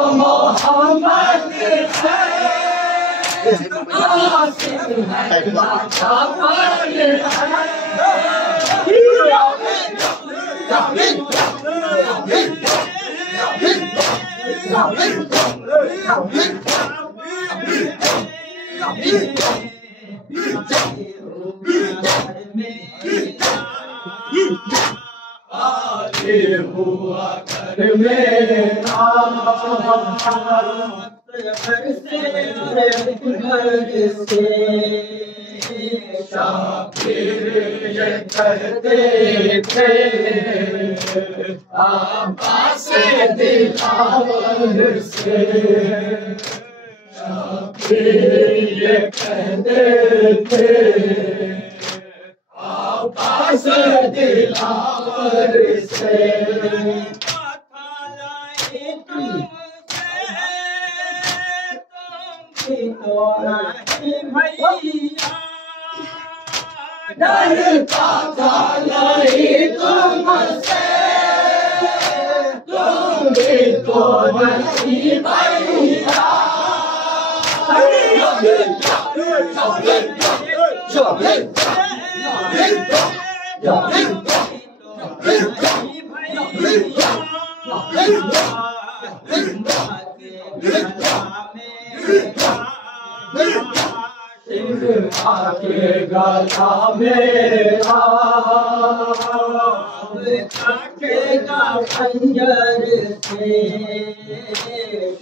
मोहम्मद है आगे हुआ कर मेरा घर से शाकिर ये कहते थे आबास दिलावर से शाकिर ये कहते थे आबास दिलावर से डरता था नहीं तुमसे तुम भी तो नहीं भैया आके गला मेरा काटेगा खंजर से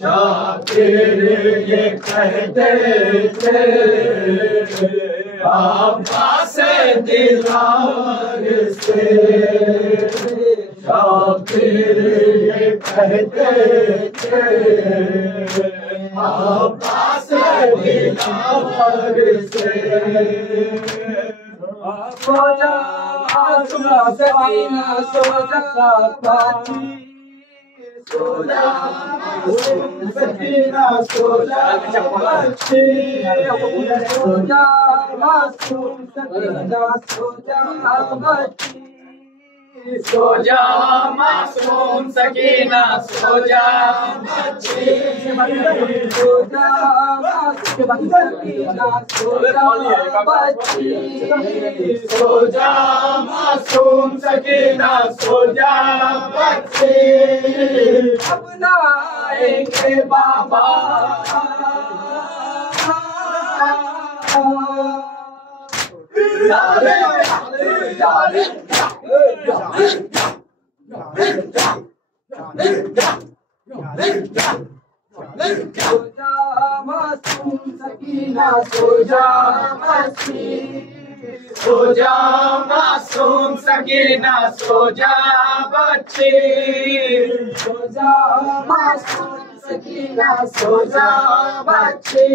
शाकिर ये कहते थे आबास दिलावर से शाकिर ये कहते थे आबास दिलावर से सोजा आसुरा सकीना सोजा पाती सोजा सकीना सोजा पाती सोजा मासूम सकीना सोजा पाती सोजा मासूम सकीना सोजा बच्ची सोजा मासूम सकीना सोजा बच्ची सोजा मासूम सकीना सोजा बच्ची अब ना आएंगे बाबा सोजा मासूम सकीना सोजा बच्ची सोजा मासूम सकीना सोजा बच्ची सोजा मासूम सकीना सोजा बच्ची।